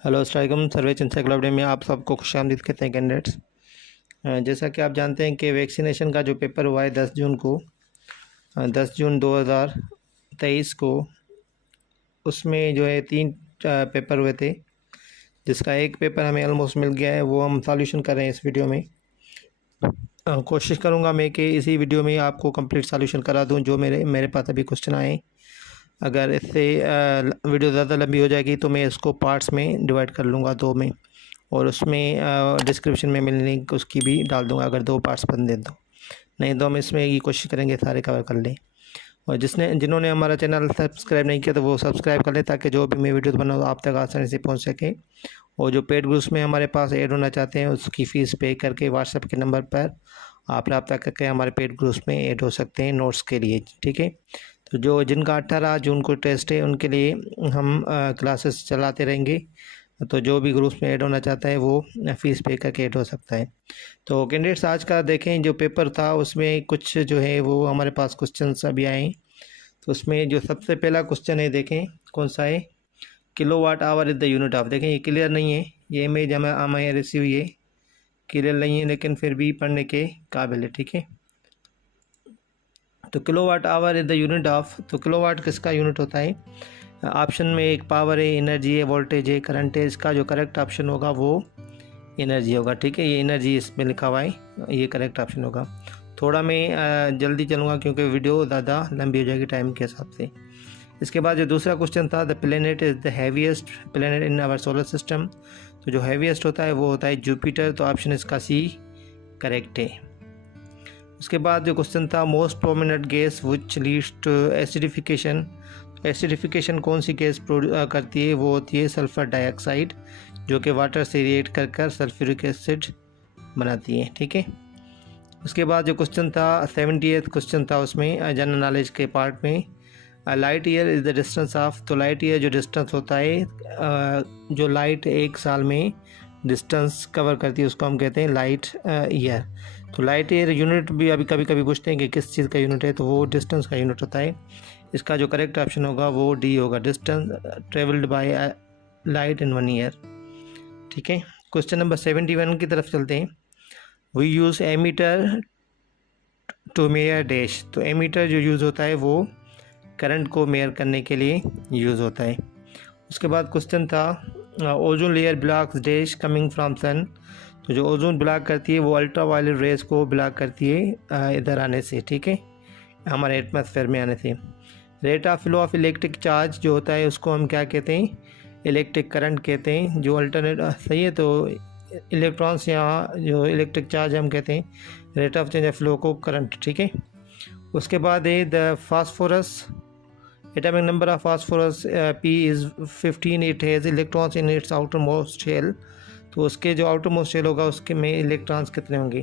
Hello अस्सलाम सर्वेच encyclopedia में आप सबको खुशामदीद कहते हैं कैंडिडेट्स। जैसा कि आप जानते हैं कि वैक्सीनेशन का जो पेपर हुआ है 10 जून को 10 जून 2023 को, उसमें जो है 3 पेपर हुए थे, जिसका एक पेपर हमें ऑलमोस्ट मिल गया है। वो हम सॉल्यूशन कर रहे हैं इस वीडियो में। कोशिश करूँगा मैं कि इसी वीडियो में आपको कंप्लीट सॉल्यूशन करा दूँ जो मेरे पास अभी क्वेश्चन आए। अगर इससे वीडियो ज़्यादा लंबी हो जाएगी तो मैं इसको पार्ट्स में डिवाइड कर लूँगा 2 में, और उसमें डिस्क्रिप्शन में मैं लिंक उसकी भी डाल दूँगा अगर 2 पार्ट्स बन दे तो। नहीं तो हम इसमें ये कोशिश करेंगे सारे कवर कर लें। और जिन्होंने हमारा चैनल सब्सक्राइब नहीं किया तो वो सब्सक्राइब कर लें, ताकि जो भी मैं वीडियो बनाऊँ आप तक आसानी से पहुँच सके। और जो पेड ग्रुप्स में हमारे पास ऐड होना चाहते हैं उसकी फ़ीस पे करके व्हाट्सएप के नंबर पर आप रब्ता करके हमारे पेड ग्रुप्स में ऐड हो सकते हैं नोट्स के लिए, ठीक है। तो जिनका 18 जून को टेस्ट है उनके लिए हम क्लासेस चलाते रहेंगे। तो जो भी ग्रुप्स में ऐड होना चाहता है वो फ़ीस पे करके ऐड हो सकता है। तो कैंडिडेट्स आज का देखें, जो पेपर था उसमें कुछ जो है वो हमारे पास क्वेश्चंस अभी आए। तो उसमें जो सबसे पहला क्वेश्चन है, देखें कौन सा है। Kilowatt hour is the unit of. देखें ये क्लियर नहीं है, ये इमेज हमें रिसीव ये क्लियर नहीं है, लेकिन फिर भी पढ़ने के काबिल है, ठीक है। तो kilowatt hour is the unit of. तो किलोवाट किसका यूनिट होता है? ऑप्शन में एक पावर है, एनर्जी है, वोल्टेज है, करंट है। इसका जो करेक्ट ऑप्शन होगा वो एनर्जी होगा, ठीक है। ये एनर्जी इसमें लिखा हुआ है, ये करेक्ट ऑप्शन होगा। थोड़ा मैं जल्दी चलूँगा क्योंकि वीडियो ज़्यादा लंबी हो जाएगी टाइम के हिसाब से। इसके बाद जो दूसरा क्वेश्चन था, the planet is the heaviest planet in our solar system. तो जो हैवीएस्ट होता है वो होता है जुपिटर। तो ऑप्शन इसका सी करेक्ट है। उसके बाद जो क्वेश्चन था, most prominent gas which leads to acidification. Acidification कौन सी गैस करती है? वो होती है सल्फ़र डाइऑक्साइड, जो कि वाटर से रिएक्ट कर सल्फ्यूरिक एसिड बनाती है, ठीक है। उसके बाद जो क्वेश्चन था 70th क्वेश्चन था, उसमें जनरल नॉलेज के पार्ट में, light year is the distance of. तो लाइट ईयर जो डिस्टेंस होता है, जो लाइट एक साल में डिस्टेंस कवर करती है उसको हम कहते हैं लाइट ईयर। तो लाइट ईयर यूनिट भी अभी कभी कभी पूछते हैं कि किस चीज़ का यूनिट है, तो वो डिस्टेंस का यूनिट होता है। इसका जो करेक्ट ऑप्शन होगा वो डी होगा, distance travelled by light in 1 year, ठीक है। क्वेश्चन नंबर 71 की तरफ चलते हैं। We use ammeter to measure dash. तो एमीटर जो यूज़ होता है वो करंट को मेयर करने के लिए यूज़ होता है। उसके बाद क्वेश्चन था, ozone layer blocks dash coming from sun. तो जो ओजोन ब्लॉक करती है वो अल्ट्रा वायलेट रेस को ब्लॉक करती है इधर आने से, ठीक है, हमारे एटमॉस्फेयर में आने से। Rate of flow of electric charge जो होता है उसको हम क्या कहते हैं? इलेक्ट्रिक करंट कहते हैं। जो अल्टरनेट सही है, तो इलेक्ट्रॉन्स यहाँ जो इलेक्ट्रिक चार्ज हम कहते हैं rate of change of flow को करंट, ठीक है। उसके बाद है the phosphorus atomic number of phosphorus P is 15। It has electrons in its outer most shell. तो उसके जो आउटर मोस्ट शेल होगा उसके में इलेक्ट्रॉन्स कितने होंगे?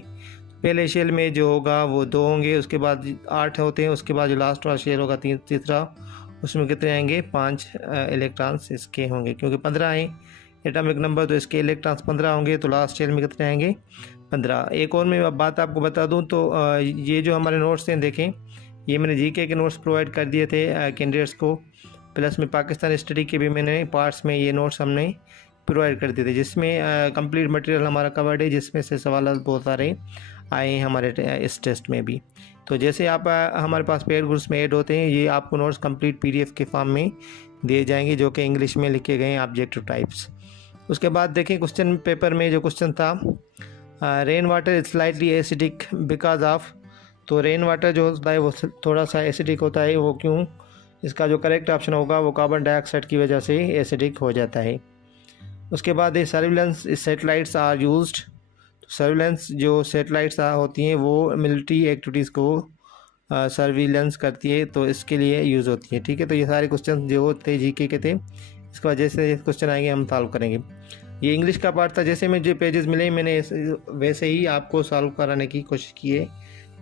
पहले शेल में जो होगा वो 2 होंगे, उसके बाद 8 होते हैं, उसके बाद जो लास्ट वाला शेल होगा तीसरा, उसमें कितने आएंगे? 5 इलेक्ट्रॉन्स इसके होंगे, क्योंकि 15 हैं एटॉमिक नंबर, तो इसके इलेक्ट्रॉन्स 15 होंगे। तो लास्ट शेल में कितने आएंगे? 15। एक और मैं बात आपको बता दूं, तो ये जो हमारे नोट्स हैं, देखें ये मैंने जीके के नोट्स प्रोवाइड कर दिए थे कैंडिडेट्स को, प्लस में पाकिस्तान स्टडी के भी मैंने पार्ट्स में ये नोट्स हमने प्रोवाइड कर दिए थे, जिसमें कंप्लीट मटेरियल हमारा कवर्ड है, जिसमें से सवाल बहुत सारे आए हैं हमारे इस टेस्ट में भी। तो जैसे आप हमारे पास पेड ग्रुप्स में ऐड होते हैं, ये आपको नोट्स कंप्लीट PDF के फॉर्म में दिए जाएंगे, जो कि इंग्लिश में लिखे गए हैं ऑब्जेक्टिव टाइप्स। उसके बाद देखें क्वेश्चन पेपर में जो क्वेश्चन था, rain water is slightly acidic because of. तो रेन वाटर जो होता है वो थोड़ा सा एसिडिक होता है, वो क्यों? इसका जो करेक्ट ऑप्शन होगा वो कार्बन डाइऑक्साइड की वजह से एसिडिक हो जाता है। उसके बाद सर्विलेंस सैटेलाइट्स आर यूज्ड। तो सर्विलेंस जो सैटेलाइट्स होती हैं वो मिलिट्री एक्टिविटीज़ को सर्विलेंस करती है, तो इसके लिए यूज़ होती है, ठीक है। तो ये सारे क्वेश्चन जो थे जीके के थे, इसके बाद जैसे क्वेश्चन आएंगे हम सॉल्व करेंगे। ये इंग्लिश का पार्ट था, जैसे मुझे पेजेस मिले मैंने वैसे ही आपको सॉल्व कराने की कोशिश की है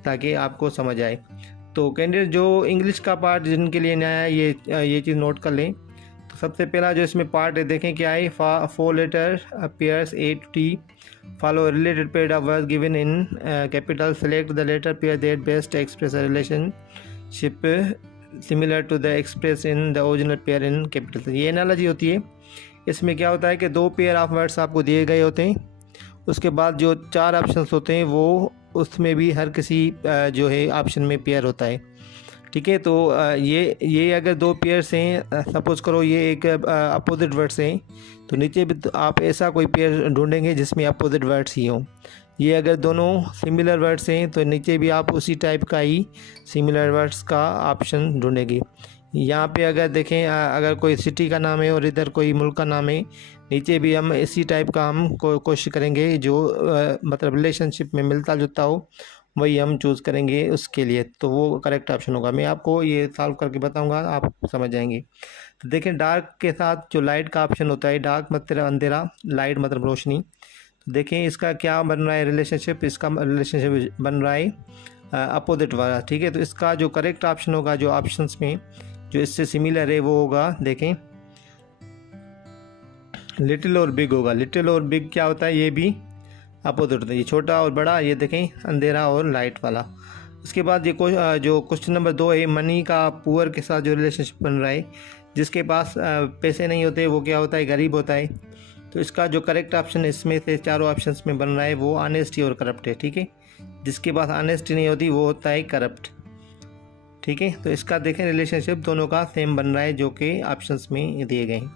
ताकि आपको समझ आए। तो कैंडिडेट जो इंग्लिश का पार्ट जिनके लिए नया है ये चीज़ नोट कर लें। तो सबसे पहला जो इसमें पार्ट है, देखें क्या है, 4 letter pairs A to T follow related pair of words given in capital. Select the letter pair that best express a relationship similar to the expressed in the original pair in capital. ये analogy होती है इसमें क्या होता है कि 2 pair of words आपको दिए गए होते हैं, उसके बाद जो 4 ऑप्शंस होते हैं वो उसमें भी हर किसी जो है ऑप्शन में पेयर होता है, ठीक है। तो ये अगर 2 पेयर्स हैं, सपोज़ करो ये एक अपोजिट वर्ड्स हैं, तो नीचे भी तो आप ऐसा कोई पेयर ढूंढेंगे जिसमें अपोजिट वर्ड्स ही हों। ये अगर दोनों सिमिलर वर्ड्स हैं तो नीचे भी आप उसी टाइप का ही सिमिलर वर्ड्स का ऑप्शन ढूंढेंगे। यहाँ पे अगर देखें अगर कोई सिटी का नाम है और इधर कोई मुल्क का नाम है, नीचे भी हम इसी टाइप का हम कोशिश करेंगे जो मतलब रिलेशनशिप में मिलता जुलता हो, वही हम चूज़ करेंगे उसके लिए, तो वो करेक्ट ऑप्शन होगा। मैं आपको ये सॉल्व करके बताऊंगा, आप समझ जाएंगे। तो देखें डार्क के साथ जो लाइट का ऑप्शन होता है, डार्क मतलब अंधेरा, लाइट मतलब रोशनी। तो देखें इसका क्या बन रहा है रिलेशनशिप, इसका रिलेशनशिप बन रहा है अपोजिट वाला, ठीक है। तो इसका जो करेक्ट ऑप्शन होगा जो ऑप्शंस में जो इससे सिमिलर है वो होगा, देखें लिटिल और बिग होगा। लिटिल और बिग क्या होता है, ये भी अपोजिट होता है, ये छोटा और बड़ा, ये देखें अंधेरा और लाइट वाला। उसके बाद ये जो क्वेश्चन नंबर 2 है, मनी का पुअर के साथ जो रिलेशनशिप बन रहा है, जिसके पास पैसे नहीं होते वो क्या होता है, गरीब होता है। तो इसका जो करेक्ट ऑप्शन इसमें से चारों ऑप्शंस में बन रहा है वो ऑनेस्टी और करप्ट है, ठीक है। जिसके पास ऑनेस्टी नहीं होती वो होता है करप्ट, ठीक है। तो इसका देखें रिलेशनशिप दोनों का सेम बन रहा है जो कि ऑप्शंस में दिए गए हैं।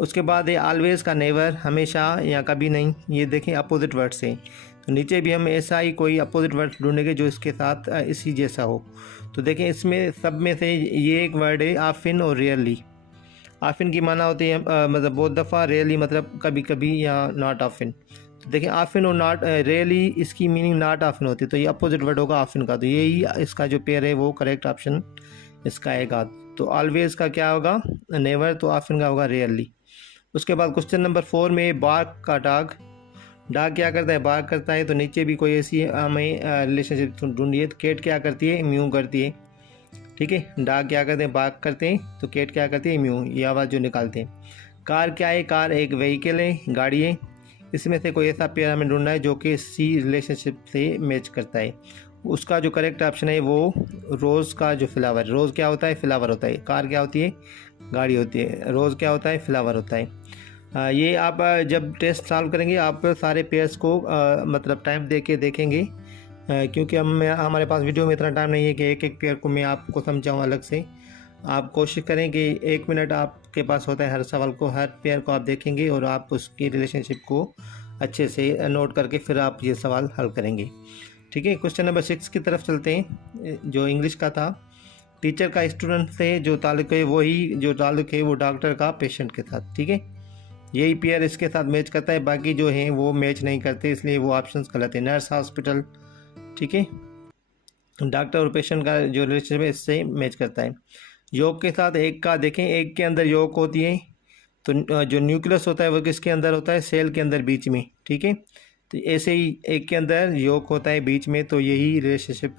उसके बाद ये ऑलवेज़ का नेवर, हमेशा या कभी नहीं, ये देखें अपोजिट वर्ड से। तो नीचे भी हम ऐसा ही कोई अपोजिट वर्ड ढूंढेंगे जो इसके साथ इसी जैसा हो। तो देखें इसमें सब में से ये एक वर्ड है ऑफन और रेयरली। ऑफन की माना होती है मतलब बहुत दफ़ा, रेयरली मतलब कभी कभी या नॉट ऑफन। तो देखें ऑफन और नॉट, रेयरली इसकी मीनिंग नॉट ऑफन होती है, तो ये अपोजिट वर्ड होगा ऑफन का। तो यही इसका जो पेयर है वो करेक्ट ऑप्शन इसका आएगा। तो ऑलवेज़ का क्या होगा नेवर, तो ऑफन का होगा रेयरली। उसके बाद क्वेश्चन नंबर 4 में बार्क का डॉग, डॉग क्या करता है, बार्क करता है। तो नीचे भी कोई ऐसी हमें रिलेशनशिप ढूंढिए। तो कैट क्या करती है, म्यू करती है, ठीक है। डॉग क्या करते हैं, बार्क करते हैं, तो कैट क्या करती है, म्यू, ये आवाज़ जो निकालते हैं। कार क्या है, कार एक व्हीकल है, गाड़ी है। इसमें से कोई ऐसा पेयर हमें ढूंढना है जो कि सी रिलेशनशिप से मैच करता है। उसका जो करेक्ट ऑप्शन है वो रोज़ का जो फ्लावर, रोज़ क्या होता है, फ्लावर होता है। कार क्या होती है, गाड़ी होती है। रोज़ क्या होता है, फ्लावर होता है। ये आप जब टेस्ट सॉल्व करेंगे आप सारे पेयर्स को मतलब टाइम दे के देखेंगे, क्योंकि हमारे पास वीडियो में इतना टाइम नहीं है कि एक एक पेयर को मैं आपको समझाऊँ अलग से। आप कोशिश करें कि 1 मिनट आपके पास होता है हर सवाल को, हर पेयर को आप देखेंगे और आप उसकी रिलेशनशिप को अच्छे से नोट करके फिर आप ये सवाल हल करेंगे, ठीक है। क्वेश्चन नंबर 6 की तरफ चलते हैं, जो इंग्लिश का था। टीचर का स्टूडेंट से जो ताल्लुक़ है वही जो ताल्लुक़ है वो डॉक्टर का पेशेंट के साथ, ठीक है। यही पेयर इसके साथ मैच करता है, बाकी जो हैं वो मैच नहीं करते, इसलिए वो ऑप्शंस गलत है। नर्स हॉस्पिटल, ठीक है, डॉक्टर और पेशेंट का जो रिलेशनशिप है इससे मैच करता है। योग के साथ एक का देखें, एक के अंदर योग होती है, तो जो न्यूक्लियस होता है वो किसके अंदर होता है, सेल के अंदर बीच में, ठीक है। तो ऐसे ही एक के अंदर योग होता है बीच में, तो यही रिलेशनशिप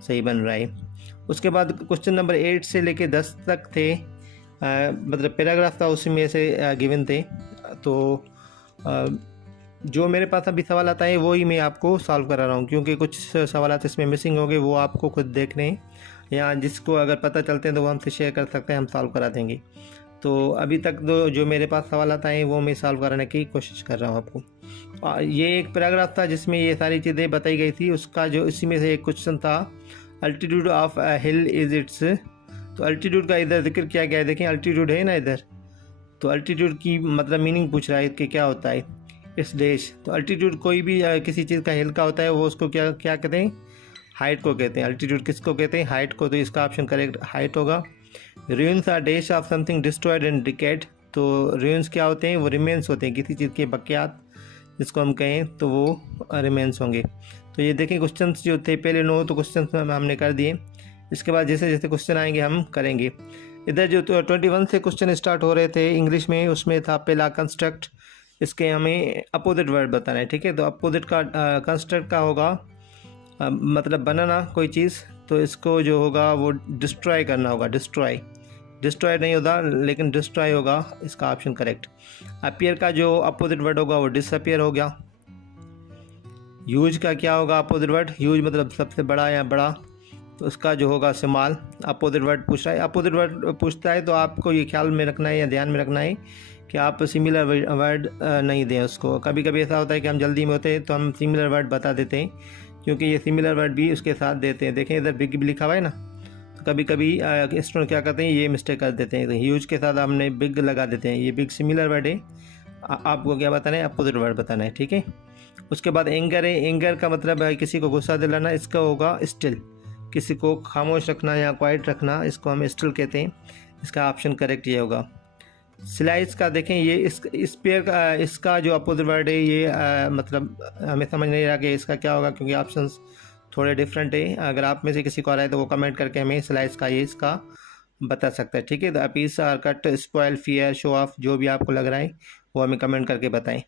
सही बन रहा है। उसके बाद क्वेश्चन नंबर 8 से लेके 10 तक थे, मतलब पैराग्राफ था उसमें से गिवन थे। तो जो मेरे पास अभी सवाल आता है वही मैं आपको सॉल्व करा रहा हूँ, क्योंकि कुछ सवाल इसमें मिसिंग हो गए, वो आपको खुद देखने हैं, या जिसको अगर पता चलते हैं तो वो हमसे शेयर कर सकते हैं, हम सॉल्व करा देंगे। तो अभी तक जो मेरे पास सवाल आता है वो मैं सॉल्व कराने की कोशिश कर रहा हूँ आपको। ये एक पैराग्राफ था जिसमें ये सारी चीज़ें बताई गई थी, उसका जो इसी में से एक क्वेश्चन था, altitude of hill is it's. तो अल्टीट्यूड का इधर जिक्र किया गया है, देखें अल्टीट्यूड है ना इधर, तो अल्टीट्यूड की मतलब मीनिंग पूछ रहा है कि क्या होता है इस देश। तो अल्टीट्यूड कोई भी किसी चीज़ का हिल का होता है वो उसको क्या क्या कहते हैं, हाइट को कहते हैं। अल्टीट्यूड किसको कहते हैं, हाइट को, तो इसका ऑप्शन करेक्ट हाइट होगा। ruins are dash of something destroyed and decayed. तो ruins क्या होते हैं, वो रिमेंस होते हैं, किसी चीज़ के बकियात जिसको हम कहें तो वो रिमेंस होंगे। तो ये देखें क्वेश्चन जो थे पहले 9 तो क्वेश्चन हमने कर दिए, इसके बाद जैसे जैसे क्वेश्चन आएंगे हम करेंगे। इधर जो 21 से क्वेश्चन स्टार्ट हो रहे थे इंग्लिश में, उसमें था पहला कंस्ट्रक्ट, इसके हमें अपोजिट वर्ड बताना है, ठीक है। तो अपोजिट का कंस्ट्रक्ट का होगा मतलब बनाना कोई चीज़, तो इसको जो होगा वो डिस्ट्रॉय करना होगा, डिस्ट्रॉय नहीं होता लेकिन डिस्ट्रॉय होगा, इसका ऑप्शन करेक्ट। अपीयर का जो अपोजिट वर्ड होगा वो डिसअपीयर हो गया। यूज का क्या होगा अपोजिट वर्ड, यूज मतलब सबसे बड़ा या बड़ा, तो उसका जो होगा स्मॉल। अपोजिट वर्ड पूछ रहा है, अपोजिट वर्ड पूछता है तो आपको ये ख्याल में रखना है या ध्यान में रखना है कि आप सिमिलर वर्ड नहीं दें उसको। कभी कभी ऐसा होता है कि हम जल्दी में होते हैं तो हम सिमिलर वर्ड बता देते हैं, क्योंकि ये सिमिलर वर्ड भी उसके साथ देते हैं। देखें इधर बिग भी लिखा हुआ है ना, तो कभी कभी स्टूडेंट क्या करते हैं, ये मिस्टेक कर देते हैं, तो ह्यूज के साथ हमने बिग लगा देते हैं। ये बिग सिमिलर वर्ड है, आपको क्या बताना है, अपोजिट वर्ड बताना है, ठीक है। उसके बाद एंगर है। एंगर का मतलब है किसी को गुस्सा दिलाना, इसका होगा स्टिल। किसी को खामोश रखना या क्वाइट रखना, इसको हम स्टिल कहते हैं। इसका ऑप्शन करेक्ट ये होगा। स्लाइस का देखें, ये इस पेयर का, इसका जो अपोजिट वर्ड है ये मतलब हमें समझ नहीं रहा कि इसका क्या होगा, क्योंकि ऑप्शंस थोड़े डिफरेंट है। अगर आप में से किसी को आ रहा है तो वो कमेंट करके हमें स्लाइस का ये इसका बता सकता है, ठीक है। The apiece are cut, spoil, fear, show off, जो भी आपको लग रहा है वो हमें कमेंट करके बताएं।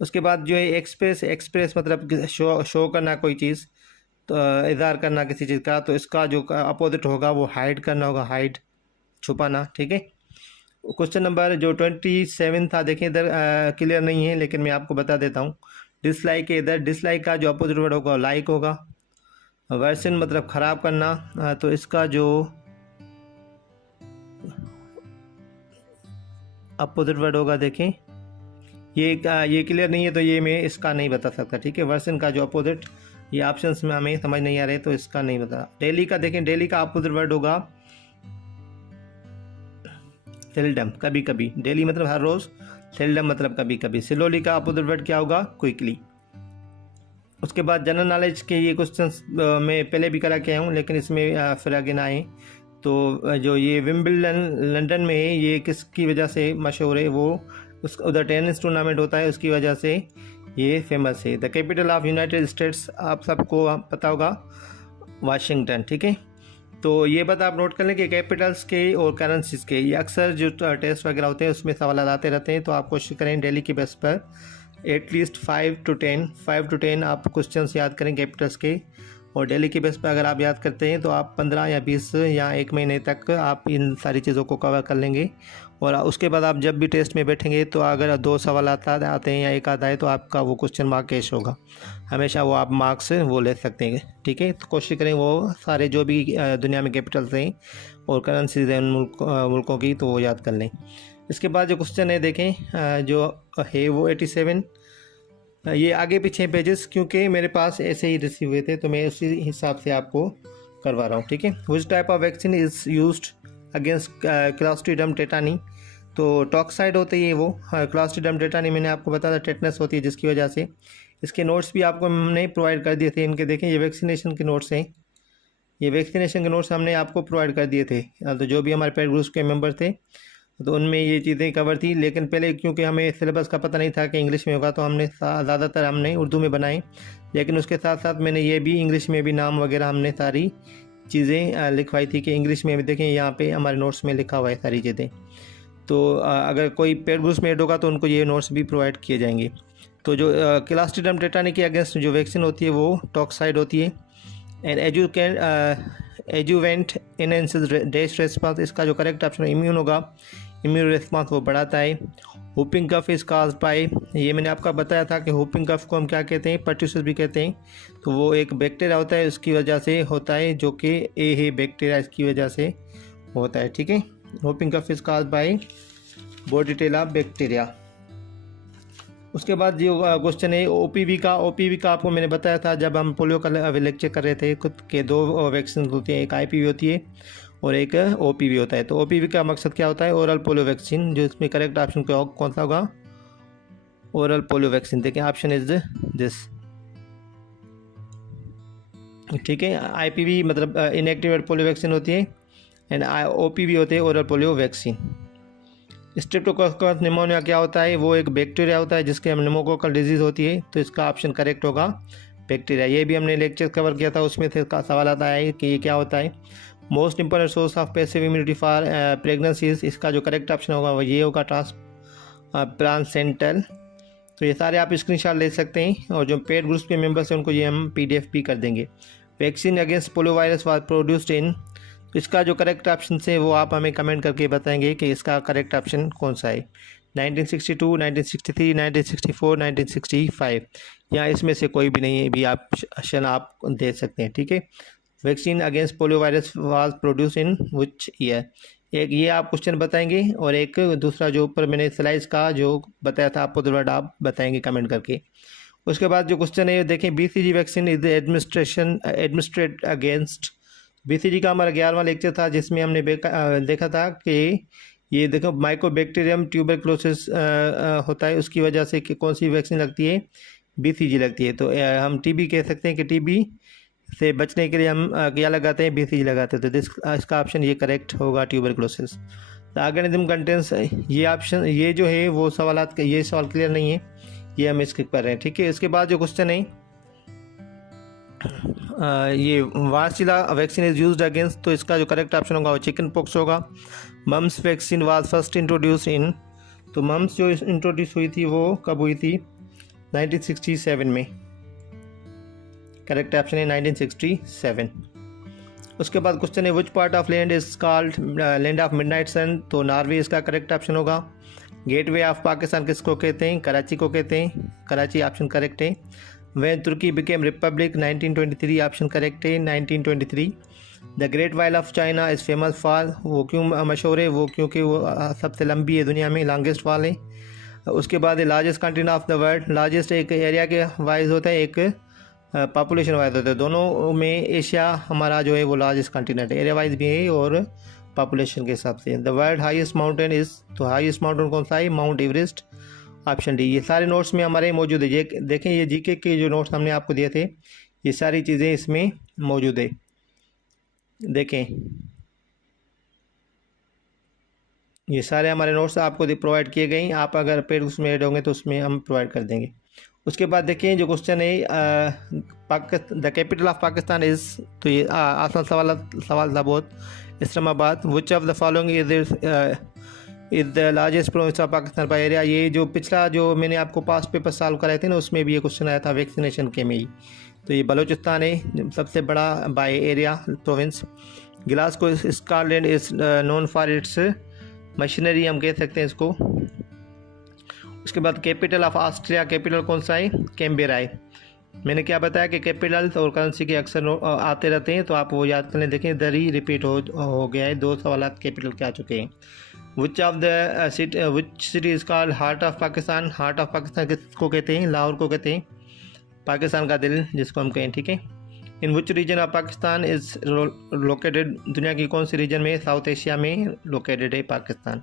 उसके बाद जो है एक्सप्रेस। एक्सप्रेस मतलब शो करना कोई चीज़, तो इज़हार करना किसी चीज़ का, तो इसका जो अपोजिट होगा वो हाइड करना होगा, हाइड छुपाना, ठीक है। क्वेश्चन नंबर जो 27 था, देखें इधर क्लियर नहीं है लेकिन मैं आपको बता देता हूँ। डिसलाइक है, इधर डिसलाइक का जो अपोजिट वर्ड होगा लाइक होगा। वर्सन मतलब ख़राब करना, तो इसका जो अपोजिट वर्ड होगा, देखें ये क्लियर नहीं है तो ये मैं इसका नहीं बता सकता, ठीक है। वर्सन का जो अपोजिट, ये ऑप्शंस में हमें समझ नहीं आ रहे तो इसका नहीं बता। डेली का देखें, डेली का अपोजिट वर्ड होगा सेल्डम, कभी कभी। डेली मतलब हर रोज़, सेल्डम मतलब कभी कभी। स्लोली का अपोजिट वर्ड क्या होगा, क्विकली। उसके बाद जनरल नॉलेज के ये क्वेश्चंस मैं पहले भी करा के आया हूँ, लेकिन इसमें फिर आगे ना आए। तो जो ये विंबलडन लंदन में है, ये किसकी वजह से मशहूर है, वो उधर टेनिस टूर्नामेंट होता है, उसकी वजह से ये फेमस है। The capital of United states आप सबको पता होगा, वाशिंगटन, ठीक है। तो ये बात आप नोट कर लें कि कैपिटल्स के और करेंसीज के ये अक्सर जो टेस्ट वगैरह होते हैं उसमें सवाल आते रहते हैं। तो आप कोशिश करें डेली के बेस पर एटलीस्ट 5 to 10 आप क्वेश्चन याद करें कैपिटल्स के। और डेली के बेस पर अगर आप याद करते हैं तो आप 15 या 20 या 1 महीने तक आप इन सारी चीज़ों को कवर कर लेंगे। और उसके बाद आप जब भी टेस्ट में बैठेंगे तो अगर 2 सवाल आते हैं या एक आता है तो आपका वो क्वेश्चन मार्क कैश होगा, हमेशा वो आप मार्क्स वो ले सकते हैं, ठीक है। तो कोशिश करें वो सारे जो भी दुनिया में कैपिटल्स हैं और करेंसीज हैं उन मुल्कों की, तो वो याद कर लें। इसके बाद जो क्वेश्चन है देखें जो है वो 87, ये आगे पीछे पेजेस क्योंकि मेरे पास ऐसे ही रिसीव हुए थे तो मैं उसी हिसाब से आपको करवा रहा हूँ, ठीक है। Which type of vaccine is used against Clostridium tetani, तो टॉक्साइड होती है वो। क्लॉस्ट्रीडियम टेटानी मैंने आपको बताया था टेटनस होती है, जिसकी वजह से इसके नोट्स भी आपको हमने प्रोवाइड कर दिए थे इनके। देखें ये वैक्सीनेशन के नोट्स हैं, ये वैक्सीनेशन के नोट्स हमने आपको प्रोवाइड कर दिए थे। तो जो भी हमारे पेड ग्रुप्स के मेंबर थे तो उनमें ये चीज़ें कवर थी, लेकिन पहले क्योंकि हमें सिलेबस का पता नहीं था कि इंग्लिश में होगा तो हमने ज़्यादातर हमने उर्दू में बनाए। लेकिन उसके साथ साथ मैंने ये भी इंग्लिश में भी नाम वगैरह हमने सारी चीज़ें लिखवाई थी कि इंग्लिश में भी देखें यहाँ पे हमारे नोट्स में लिखा हुआ है सारी चीज़ें। तो अगर कोई पेड ग्रुप्स में ऐड होगा तो उनको ये नोट्स भी प्रोवाइड किए जाएंगे। तो जो क्लॉस्ट्रीडियम टेटानी के अगेंस्ट जो वैक्सीन होती है वो टॉक्साइड होती है। And adjuvant enhances dash response, इसका जो करेक्ट ऑप्शन इम्यून होगा, इम्यून रिस्पांस वो बढ़ाता है। Whooping cough is caused by, ये मैंने आपको बताया था कि हुपिंग कफ को हम क्या कहते हैं, पर्ट्यूसिस भी कहते हैं। तो वो एक बैक्टीरिया होता है उसकी वजह से होता है, जो कि ए है बैक्टीरिया, इसकी वजह से होता है, ठीक है। Whooping cough is caused by bordetella bacteria. उसके बाद जो क्वेश्चन है ओपीवी का आपको मैंने बताया था जब हम पोलियो का लेक्चर कर रहे थे खुद के। 2 वैक्सीन होती हैं, एक आईपीवी होती है और एक ओपीवी होता है। तो ओपीवी का मकसद क्या होता है, ओरल पोलियो वैक्सीन। जो इसमें करेक्ट ऑप्शन कौन सा होगा, ओरल पोलियो वैक्सीन। देखिए ऑप्शन इज दिस, ठीक है। आईपीवी मतलब इनएक्टिवेटेड पोलियो वैक्सीन होती है एंड ओपीवी होते हैं oral polio vaccine. Streptococcus pneumonia क्या होता है, वो एक बैक्टीरिया होता है जिसके निमोकोकल डिजीज़ होती है। तो इसका ऑप्शन करेक्ट होगा बैक्टीरिया। ये भी हमने लेक्चर कवर किया था, उसमें से सवाल आता है कि ये क्या होता है। Most important source of passive immunity for pregnancies, इसका जो करेक्ट ऑप्शन होगा वो ये होगा प्लासेंटल। तो ये सारे आप स्क्रीनशॉट ले सकते हैं और जो पेड ग्रुप्स के मेंबर्स हैं उनको ये हम PDF भी कर देंगे। Vaccine against polio virus was produced in, तो इसका जो करेक्ट ऑप्शन है वो आप हमें कमेंट करके बताएंगे कि इसका करेक्ट ऑप्शन कौन सा है। 1962, 1963, 1964, 1965, या इसमें से कोई भी नहीं है, भी आप ऑप्शन आप दे सकते हैं, ठीक है। Vaccine against polio virus was produce in which year, एक ये आप क्वेश्चन बताएंगे और एक दूसरा जो ऊपर मैंने स्लाइड्स का जो बताया था आपको वर्ड आप बताएंगे कमेंट करके। उसके बाद जो क्वेश्चन है देखें, BCG vaccine is administrate against. BCG का हमारा 11वां लेक्चर था जिसमें हमने देखा था कि ये देखो माइकोबैक्टीरियम ट्यूबरक्लोसिस होता है, उसकी वजह से कि कौन सी वैक्सीन लगती है, BCG लगती है। तो हम TB कह सकते हैं कि TB से बचने के लिए हम क्या लगाते हैं, BCG लगाते हैं। तो इसका ऑप्शन ये करेक्ट होगा, ट्यूबरक्लोसिस। द ऑर्गेनिज्म कंटेंस, ये ऑप्शन ये जो है वो सवालात का ये सवाल क्लियर नहीं है, ये हम स्किप कर रहे हैं, ठीक है। इसके बाद जो क्वेश्चन है ये varicella vaccine is used against, तो इसका जो करेक्ट ऑप्शन होगा वो चिकन पॉक्स होगा। Mumps vaccine was first introduced in, तो मम्स जो इंट्रोड्यूस हुई थी वो कब हुई थी, 1967 में। करेक्ट ऑप्शन है 1967। उसके बाद क्वेश्चन है which part of land is called land of midnight sun, तो नॉर्वे इसका करेक्ट ऑप्शन होगा। गेटवे ऑफ पाकिस्तान किसको कहते हैं, कराची को कहते हैं, कराची ऑप्शन करेक्ट है। When Turkey became republic 1923, option correct है 1923। The great wall of China is famous for, वो क्यों मशहूर है, वो क्योंकि वो सबसे लंबी है दुनिया में, लॉन्गेस्ट वाल है। उसके बाद largest country of the world, largest एक एरिया के वाइज होता है, एक पॉपुलेशन वाइज होता है। दोनों में एशिया हमारा जो है वो लार्जेस्ट कॉन्टिनेंट है, एरिया वाइज भी है और पॉपुलेशन के हिसाब से। The world highest mountain is, तो हाईएस्ट माउंटेन कौन सा है, माउंट एवरेस्ट, ऑप्शन डी। ये सारे नोट्स में हमारे मौजूद है, ये देखें ये जीके के जो नोट्स हमने आपको दिए थे ये सारी चीज़ें इसमें मौजूद है, देखें ये सारे हमारे नोट्स आपको प्रोवाइड किए गए हैं। आप अगर पेड उसमें ऐड होंगे तो उसमें हम प्रोवाइड कर देंगे। उसके बाद देखिए जो क्वेश्चन है the capital of Pakistan is, तो ये आसान सवाल था बहुत, इस्लामाबाद। विच of the following is the largest province of Pakistan by area, ये जो पिछला जो मैंने आपको पास्ट पेपर सॉल्व कराए थे ना उसमें भी ये क्वेश्चन आया था वैक्सीनेशन के में ही। तो ये बलूचिस्तान है सबसे बड़ा by area province. Glasgow Scotland is known for its machinery, हम कह सकते हैं इसको। उसके बाद कैपिटल ऑफ ऑस्ट्रिया, कैपिटल कौन सा है, कैनबेरा है। मैंने क्या बताया कि कैपिटल और करेंसी के अक्सर आते रहते हैं, तो आप वो याद करने देखें, इधर ही रिपीट हो गया है, 2 सवाल कैपिटल के आ चुके हैं। विच of the which city is called heart of Pakistan, heart of Pakistan किसको कहते हैं, लाहौर को कहते हैं, पाकिस्तान का दिल जिसको हम कहें, ठीक है। In which region of Pakistan is located, दुनिया की कौन सी रीजन में, साउथ एशिया में लोकेटेड है पाकिस्तान।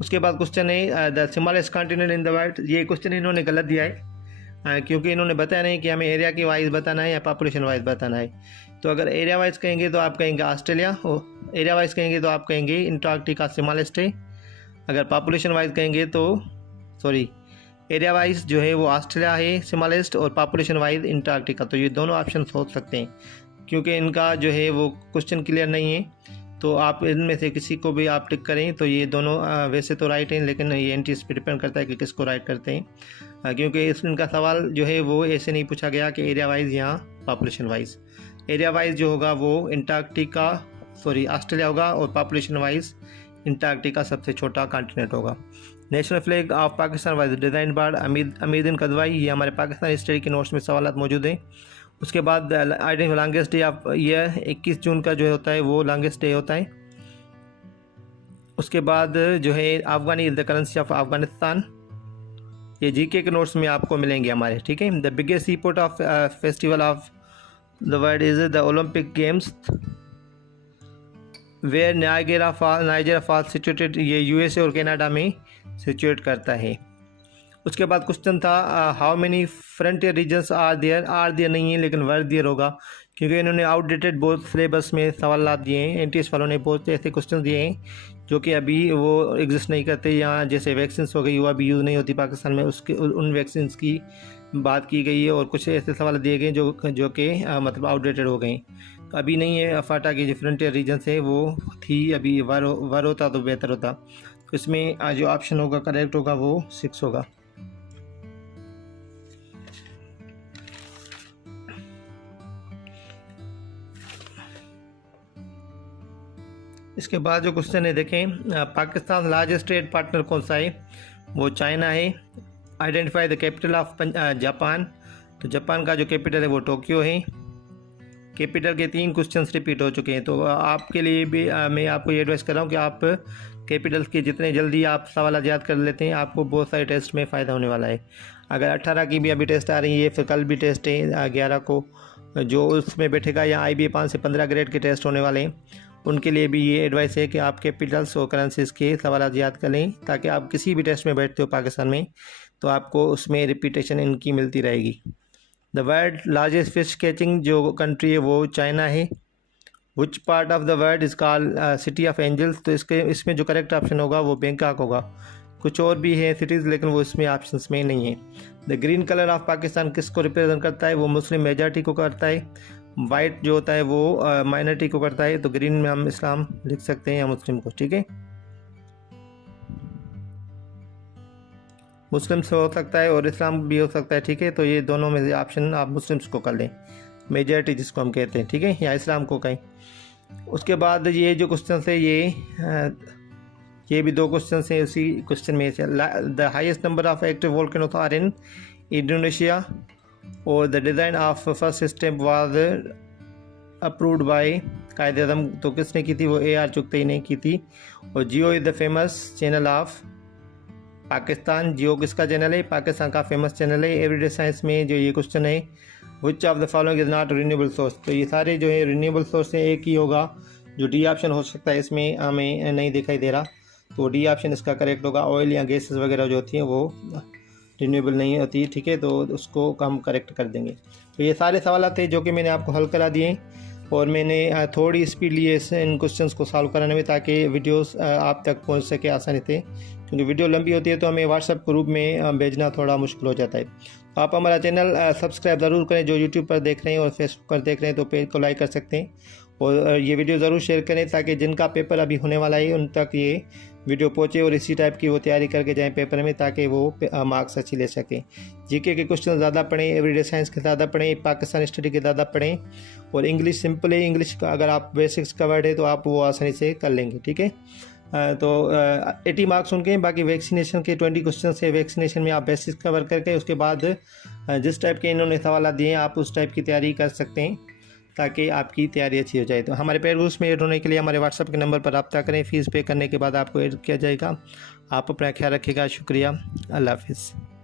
उसके बाद क्वेश्चन है the smallest continent in the world, ये क्वेश्चन इन्होंने गलत दिया है क्योंकि इन्होंने बताया नहीं कि हमें एरिया की वाइज बताना है या पॉपुलेशन वाइज बताना है। तो अगर एरिया वाइज कहेंगे तो आप कहेंगे ऑस्ट्रेलिया, और एरिया वाइज कहेंगे तो आप कहेंगे अंटार्कटिका स्मॉलेस्ट है। अगर पॉपुलेशन वाइज कहेंगे तो एरिया वाइज जो है वो ऑस्ट्रेलिया है स्मॉलेस्ट, और पॉपुलेशन वाइज अंटार्कटिका। तो ये दोनों ऑप्शन सोच सकते हैं, क्योंकि इनका जो है वो क्वेश्चन क्लियर नहीं है, तो आप इनमें से किसी को भी आप टिक करें। तो ये दोनों वैसे तो राइट हैं, लेकिन ये एंटीज पे डिपेंड करता है कि किसको राइट करते हैं, क्योंकि इनका सवाल जो है वो ऐसे नहीं पूछा गया कि एरिया वाइज या पॉपुलेशन वाइज। एरिया वाइज जो होगा वो अंटार्कटिका ऑस्ट्रेलिया होगा, और पॉपुलेशन वाइज अंटार्कटिका सबसे छोटा कॉन्टिनेंट होगा। National flag of Pakistan was designed by Amiruddin Kidwai, ये हमारे पाकिस्तान हिस्ट्री के नोट्स में सवाल मौजूद हैं। उसके बाद लॉन्गेस्ट डे ऑफ ईयर 21 जून का जो होता है वो लॉन्गेस्ट डे होता है। उसके बाद जो है afghani is the currency of Afghanistan, ये जीके के नोट्स में आपको मिलेंगे हमारे, ठीक है। The biggest sport of festival of the world is the Olympic games where Nigeria falls situated, ये यूएसए और कनाडा में सिचुएट करता है। उसके बाद क्वेश्चन था how many frontier regions are there नहीं है, लेकिन वर देयर होगा, क्योंकि इन्होंने आउटडेटेड बहुत सिलेबस में सवाल दिए हैं। एनटीएस वालों ने बहुत ऐसे क्वेश्चन दिए हैं जो कि अभी वो एग्जिस्ट नहीं करते, या जैसे वैक्सीन्स हो गई वो अभी यूज़ नहीं होती पाकिस्तान में, उसके उन वैक्सीन्स की बात की गई है, और कुछ ऐसे सवाल दिए गए जो कि मतलब आउटडेटेड हो गए, तो अभी नहीं है। फाटा की जो फ्रंटियर रीजन्स है वो थी, अभी वर होता तो बेहतर होता। तो इसमें जो ऑप्शन होगा करेक्ट होगा वो 6 होगा। इसके बाद जो क्वेश्चन है देखें, पाकिस्तान लार्जेस्ट ट्रेड पार्टनर कौन सा है, वो चाइना है। Identify the capital of Japan, तो जापान का जो कैपिटल है वो टोक्यो है। कैपिटल के 3 क्वेश्चंस रिपीट हो चुके हैं। तो आपके लिए भी मैं आपको ये एडवाइस कर रहा हूँ कि आप कैपिटल के जितने जल्दी आप सवाल याद कर लेते हैं, आपको बहुत सारे टेस्ट में फ़ायदा होने वाला है। अगर 18 की भी अभी टेस्ट आ रही है, फिर कल भी टेस्ट है 11 को जो उसमें बैठेगा, या IBA 5 से 15 ग्रेड के टेस्ट होने वाले हैं, उनके लिए भी ये एडवाइस है कि आप कैपिटल्स और करेंसीज के सवाल याद कर लें, ताकि आप किसी भी टेस्ट में बैठते हो पाकिस्तान में तो आपको उसमें रिपीटेशन इनकी मिलती रहेगी। The world largest fish catching जो कंट्री है वो चाइना है। Which part of the world is called city of angels, तो इसमें जो करेक्ट ऑप्शन होगा वो बैंकॉक होगा। कुछ और भी है सिटीज़, लेकिन वो इसमें ऑप्शंस में नहीं है। The green colour of Pakistan किसको रिप्रेजेंट करता है? वो मुस्लिम मेजॉरिटी को करता है। वाइट जो होता है वो माइनॉरिटी को करता है। तो ग्रीन में हम इस्लाम लिख सकते हैं या मुस्लिम को, ठीक है। मुस्लिम से हो सकता है और इस्लाम भी हो सकता है, ठीक है। तो ये दोनों में से ऑप्शन आप मुस्लिम्स को कर लें, मेजॉरिटी जिसको हम कहते हैं, ठीक है, या इस्लाम को कहें। उसके बाद ये जो क्वेश्चन है ये भी 2 क्वेश्चन हैं उसी क्वेश्चन में से। The highest number of active volcanoes are in Indonesia, और the design of first step was approved by Quaid-e-Azam, तो किसने की थी? वो AR चुगतई ने की थी। और Geo is the famous channel of Pakistan, Geo किसका चैनल है? पाकिस्तान का फेमस चैनल है। एवरीडे साइंस में जो ये क्वेश्चन है, which of the following is not renewable source, तो ये सारे जो है रिन्यूएबल सोर्स है, एक ही होगा। जो डी ऑप्शन हो सकता है इसमें हमें नहीं दिखाई दे रहा, तो डी ऑप्शन इसका करेक्ट होगा। ऑयल या गैसेस वगैरह जो होती हैं वो रिन्यूएबल नहीं होती, ठीक है, तो उसको हम करेक्ट कर देंगे। तो ये सारे सवाल थे जो कि मैंने आपको हल करा दिए, और मैंने थोड़ी स्पीड ली है इन क्वेश्चंस को सॉल्व कराने में, ताकि वीडियोस आप तक पहुंच सके आसानी से, क्योंकि वीडियो लंबी होती है तो हमें व्हाट्सएप ग्रुप में भेजना थोड़ा मुश्किल हो जाता है। तो आप हमारा चैनल सब्सक्राइब ज़रूर करें, जो यूट्यूब पर देख रहे हैं और फेसबुक पर देख रहे हैं तो पेज को लाइक कर सकते हैं, और ये वीडियो ज़रूर शेयर करें, ताकि जिनका पेपर अभी होने वाला है उन तक ये वीडियो पहुँचे और इसी टाइप की वो तैयारी करके जाएँ पेपर में, ताकि वो मार्क्स अच्छी ले सकें। GK के क्वेश्चन ज़्यादा पढ़ें, एवरीडे साइंस के ज़्यादा पढ़ें, पाकिस्तान स्टडी के ज़्यादा पढ़ें, और इंग्लिश सिंपल है, इंग्लिश का अगर आप बेसिक्स कवर्ड है तो आप वो आसानी से कर लेंगे, ठीक है। तो 80 मार्क्स उनके हैं। बाकी वैक्सीनेशन के 20 क्वेश्चन है, वैक्सीनेशन में आप बेसिक्स कवर करके उसके बाद जिस टाइप के इन्होंने सवाल दिए हैं आप उस टाइप की तैयारी कर सकते हैं, ताकि आपकी तैयारी अच्छी हो जाए। तो हमारे पेड ग्रुप्स में ऐड होने के लिए हमारे व्हाट्सएप के नंबर पर रब्ता करें, फ़ीस पे करने के बाद आपको ऐड किया जाएगा। आप अपना ख्याल रखिएगा, शुक्रिया, अल्लाह हाफिज़।